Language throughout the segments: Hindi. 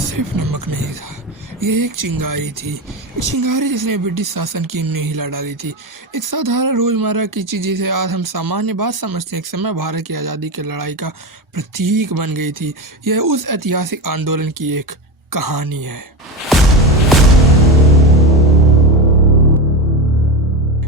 सिर्फ नमक नहीं था, ये एक चिंगारी थी। एक चिंगारी जिसने ब्रिटिश शासन की नींव हिला डाली थी। एक साधारण रोजमर्रा की चीज जिसे आज हम सामान्य बात समझते हैं, एक समय भारत की आज़ादी की लड़ाई का प्रतीक बन गई थी। यह उस ऐतिहासिक आंदोलन की एक कहानी है।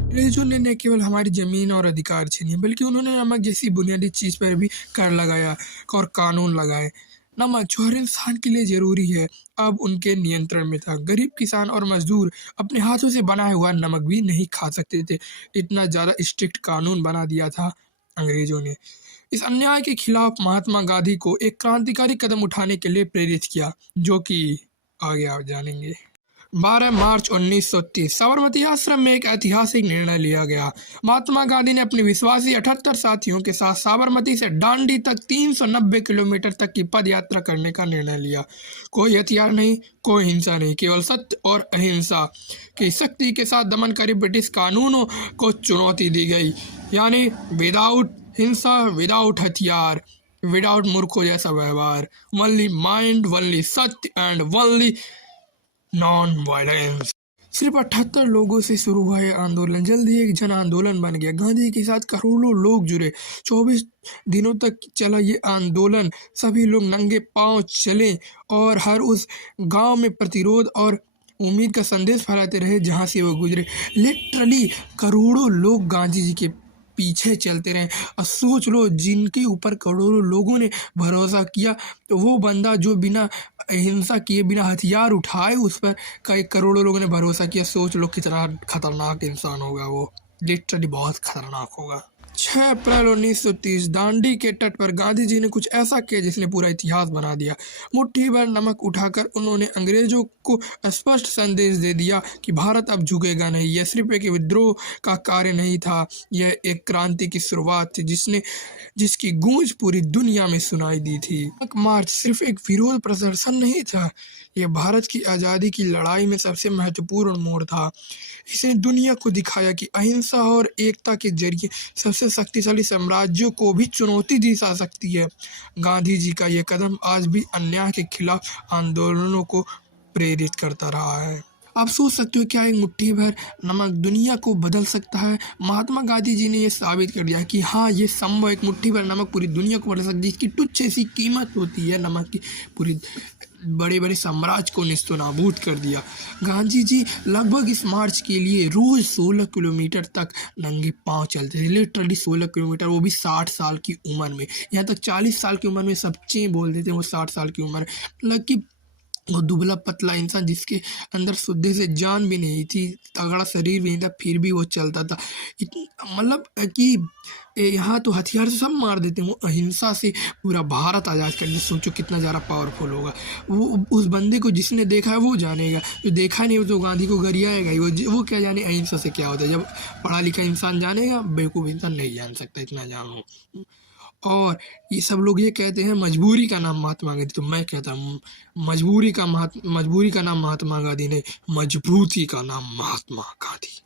अंग्रेजों ने न केवल हमारी जमीन और अधिकार छीने, बल्कि उन्होंने नमक जैसी बुनियादी चीज पर भी कर लगाया और कानून लगाए। नमक जो हर इंसान के लिए जरूरी है, अब उनके नियंत्रण में था। गरीब किसान और मजदूर अपने हाथों से बनाया हुआ नमक भी नहीं खा सकते थे। इतना ज्यादा स्ट्रिक्ट कानून बना दिया था अंग्रेजों ने। इस अन्याय के खिलाफ महात्मा गांधी को एक क्रांतिकारी कदम उठाने के लिए प्रेरित किया, जो कि आगे आप जानेंगे। 12 मार्च 1930 साबरमती आश्रम में एक ऐतिहासिक निर्णय लिया गया। महात्मा गांधी ने अपने विश्वासी 78 साथियों के साथ साबरमती से दांडी तक 390 किलोमीटर तक की पद यात्रा करने का निर्णय लिया। कोई हथियार नहीं, कोई हिंसा नहीं, केवल सत्य और अहिंसा की शक्ति के साथ दमनकारी ब्रिटिश कानूनों को चुनौती दी गई। यानी विदाउट हिंसा, विदाउट हथियार, विदाउट मूर्खों जैसा व्यवहार, ओनली माइंड, ओनली सत्य एंड ओनली नॉन वायलेंस। सिर्फ 78 लोगों से शुरू हुआ यह आंदोलन जल्दी एक जन आंदोलन बन गया। गांधी के साथ करोड़ों लोग जुड़े। 24 दिनों तक चला ये आंदोलन। सभी लोग नंगे पांव चले और हर उस गांव में प्रतिरोध और उम्मीद का संदेश फैलाते रहे जहां से वो गुजरे। लिटरली करोड़ों लोग गांधी जी के पीछे चलते रहे। और सोच लो, जिनके ऊपर करोड़ों लोगों ने भरोसा किया, तो वो बंदा जो बिना हिंसा किए, बिना हथियार उठाए उस पर कई करोड़ों लोगों ने भरोसा किया। सोच लो कितना खतरनाक इंसान होगा वो। लिटरली बहुत खतरनाक होगा। 6 अप्रैल 1930 दांडी के तट पर गांधी जी ने कुछ ऐसा किया जिसने पूरा इतिहास बना दिया। मुट्ठी भर नमक उठाकर उन्होंने अंग्रेजों को स्पष्ट संदेश दे दिया कि भारत अब झुकेगा नहीं। यह सिर्फ एक विद्रोह का कार्य नहीं था, यह एक क्रांति की शुरुआत थी जिसकी गूंज पूरी दुनिया में सुनाई दी थी। मार्च सिर्फ एक विरोध प्रदर्शन नहीं था, यह भारत की आज़ादी की लड़ाई में सबसे महत्वपूर्ण मोड़ था। इसने दुनिया को दिखाया कि अहिंसा और एकता के जरिए सबसे शक्तिशाली साम्राज्यों को भी चुनौती दी जा सकती है। गांधी जी का यह कदम आज भी अन्याय के खिलाफ आंदोलनों को प्रेरित करता रहा है। आप सोच सकते हो, क्या एक मुट्ठी भर नमक दुनिया को बदल सकता है? महात्मा गांधी जी ने यह साबित कर दिया कि हाँ, ये संभव। एक मुट्ठी भर नमक पूरी दुनिया को बदल सकती है। इसकी तुच्छ सी कीमत होती है नमक की। पूरी बड़े बड़े साम्राज्य को निस्तनाबूद कर दिया। गांधी जी लगभग इस मार्च के लिए रोज 16 किलोमीटर तक नंगे पांव चलते थे। लिटरली 16 किलोमीटर, वो भी 60 साल की उम्र में। यहाँ तक 40 साल की उम्र में सब चें बोलते थे, वो 60 साल की उम्र। मतलब कि वो दुबला पतला इंसान जिसके अंदर शुद्ध से जान भी नहीं थी, तगड़ा शरीर भी नहीं था, फिर भी वो चलता था। मतलब कि यहाँ तो हथियार से सब मार देते हैं, वो अहिंसा से पूरा भारत आज़ाद कर दिया। सोचो कितना ज़्यादा पावरफुल होगा वो। उस बंदे को जिसने देखा है वो जानेगा, जो देखा नहीं हो तो गांधी को गरियाएगा ही। वो क्या जाने अहिंसा से क्या होता है। जब पढ़ा लिखा इंसान जानेगा, बेवकूफ़ इंसान नहीं जान सकता, इतना जानो। और ये सब लोग ये कहते हैं मजबूरी का नाम महात्मा गांधी, तो मैं कहता हूँ मजबूरी का नाम महात्मा गांधी नहीं, मजबूती का नाम महात्मा गांधी।